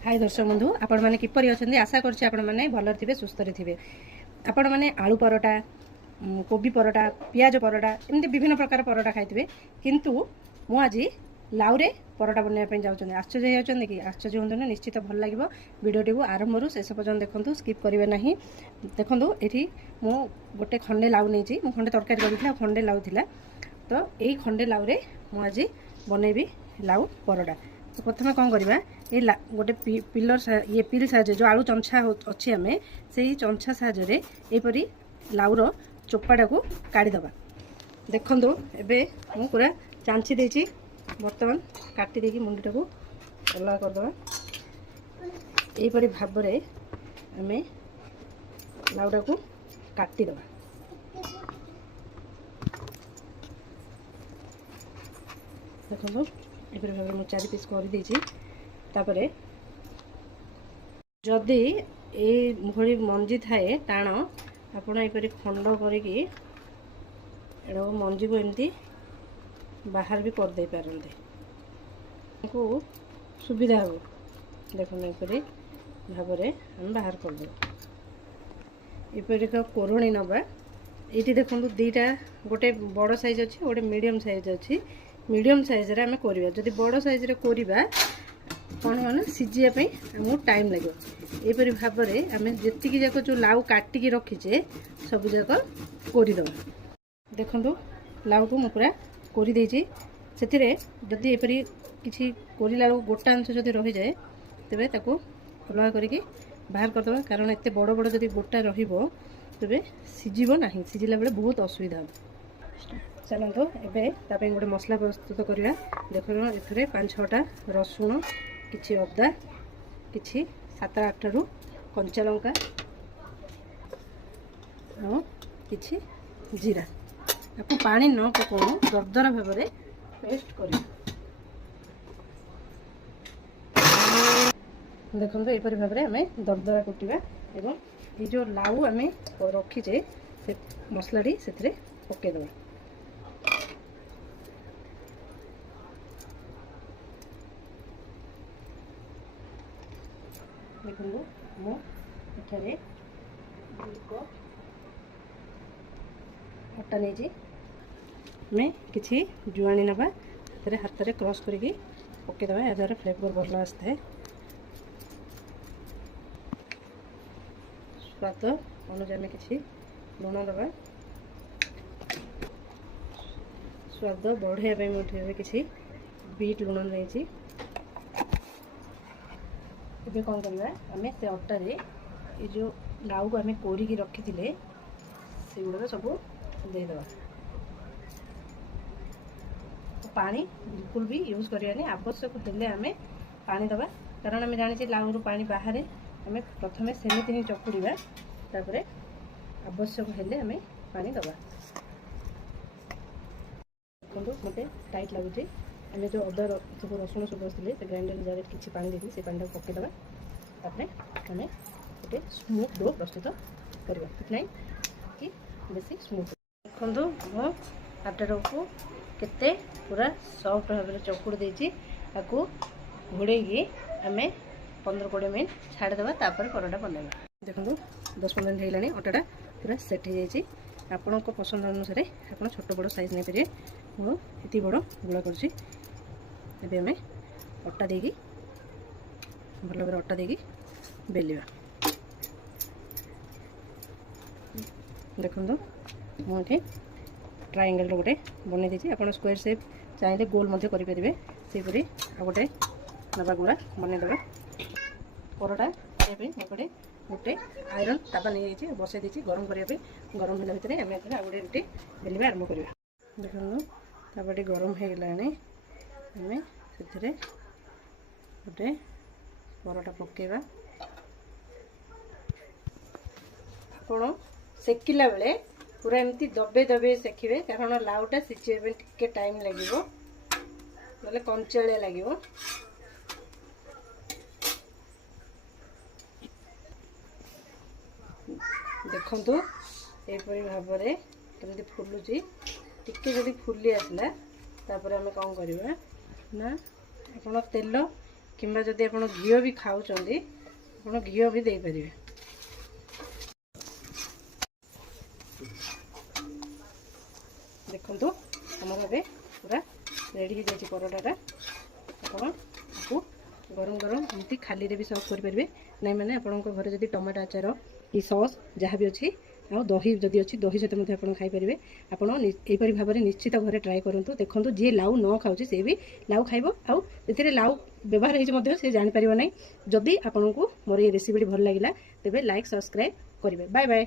हाय दर्शक बंधु आपण मैंने किपरि अछंती आशा करछि आपण मैंने भलर थिबे सुस्थ रे थिबे। आपण मैंने आलू परोटा कोबी परोटा पियाज परोटा एमती विभिन्न प्रकार परोटा खाइथिबे किंतु मु आज लाउरे परोटा बनैया पे जाउछन। आश्चर्य होउछन कि आश्चर्य होंतु निश्चित भल लागिवो। वीडियोटी को आरंभ शेष पर्यंत देखंतु स्किप करिवे नाही। देखंतु एठी मु गोटे खंडे लाउ नेछि मु खंडे तरकारी करिथिला खंडे लाउ थिला तो एई खंडे लाउरे मु आज बनैबी लाउ परोटा। तो प्रथम कौन करवा ये गोटे पिलर ये पिल साहाଯ୍ୟ जो आलू चंछा अच्छी आम से चंछा साहाଯ୍ୟରେ एपरी लाउर चोपाटा को काढ़ीदबा। देखो एबे मु पूरा चांची देछि बर्तमान काटी देकी मुंडीटा को अलग करदबा। एपरी भाव रे आम लाउटा को काटीदबा। देखो एपरी भाव मु 4 पीस कर देछि। तापरे जदि ए भली मंजी थाए टाण आपण एपरी खंड करिकी एडो मंजी को एमती बाहर भी कर दे पारंते को सुविधा हो। देखो एपरी भाव रे हम बाहर कर दे एपरी का कोरोणी नबा। एटी देखो दीटा गोटे बड़ साइज अच्छी गोटे मीडियम साइज अच्छी। मीडियम साइज रे आम करबा जदि बड़ साइज रे करबा कौन होना सीझापी आमको टाइम लगे। यहपरी भाव में आम जी जाक जो लाउ काटिकी रखीचे सब जाक कोरीदबा। देखो लाउ को मुझे पूरा कोरी देछि। से जदि एपरी किसी कोरिला गोटा अंश जदि रही जाए तेरे ताको अलग करके बाहर करदबा। कारण एत बड़ बड़ जदि गोटा रहिबो तेबे सीझिबो नाही। सीझिला बेले बहुत असुविधा हो। चलतो एबे तापे गोटे मसला प्रस्तुत करिया। देखो एथरे 5-6टा रसुण किछि अदा किछि 7-8 रु कंचा लंका और किछि जीरा आपको पानी न पकाऊ दरदरा भाव में पेस्ट कर। देखो यहपरी भाव में आम दरदरा कुटा एवं ये जो लाउ आम रखीचे से मसलाटी से पकईदबा। देखो मुझे अटा नहीं किसी जुआणी नवा हाथ में क्रश करके पकईदबा। या द्वारा फ्लेवर भल आसता है। स्वाद अनुसार में किसी लुण दबा। स्वाद बढ़ाई मुझे किसी बीट लुण नहीं। ये कौन करवा आम से अटार ये जो लाउ को आम कोरिकी रखी थे से गुड़ा सब देदेबा। पानी बिल्कुल भी यूज करानी आवश्यक हेल्ले आम पानी दबा। कारण आम जानी लाउ पानी बाहर आम प्रथम सेमती ही चकुड़ा तापर आवश्यक हेल्ले आम पानी दबा। देखो मत टाइट लगुच आम जो अदा सब रसुण सब आसते से ग्राइंडर जार किसी पानी देती से पानी पकईदबा। तापर आम गोटे स्मूथ डो प्रस्तुत करवा नहीं कि बेसी स्मूथ। देखो मो आटा को केते पूरा सॉफ्ट भाव में चकुड़ देछि। ताकू घोड़े आम 15-20 मिनट छाड़देवा। तापर परोटा बनवा। देखो 10-15 मिनट होगा अटाटा पूरा सेट हो जाए। आपण पसंद अनुसार आप छोट बड़ साइज नहीं पारे। मुझे बड़ गुड़ा कर अटा देगी भल भाव अटा देगी बेलिया। देखो मुझे ट्रायंगल गोटे बन देती आप स्क्वायर शेप चाहिए गोल करेंगे से गोटे नवा गुड़ा बनईदे। परोटा एपटे गोटे आयरन तापा नहीं बसई देती गरम करने गरम होगा भितर आम आ गए रुटी बेलिया आरंभ करवा। देखो तापटी गरम हो गलानी आम से गोटे परोटा पकेवा। आपण सेकिला बेले पूरा एमती दबे दबे सेकिबे कारण लाउटा सिझे टिके टाइम लगे ना कंचालिया लगे। देखु यहपरी भाव में कमी फुलुची टिके जब फुली आसला तापर आम कौन करवा ना आप तेल किंबा जदि आप घी भी खाऊंगी आप घी भी दे पारे। देखो आमर ए पूरा रेडी हो जाए परोटाटा। आपको गरम गरम एमती खाली भी सर्व करेंगे ना मैंने आपंक घर जब टमाटो आचार कि सॉस जहाँ भी अच्छी आ दही जदि अच्छी दही सहित आप खाईपर आपड़ यहपरी भाव में निश्चित घरे ट्राए करूँ। देखो जी लाउ न खाऊँ सी भी लाउ खाइब आउ लाउ व्यवहार हो जापर ना। जदि आपको मोर ये रेसिपी भल लगे तेज लाइक सब्सक्राइब करेंगे। Bye bye.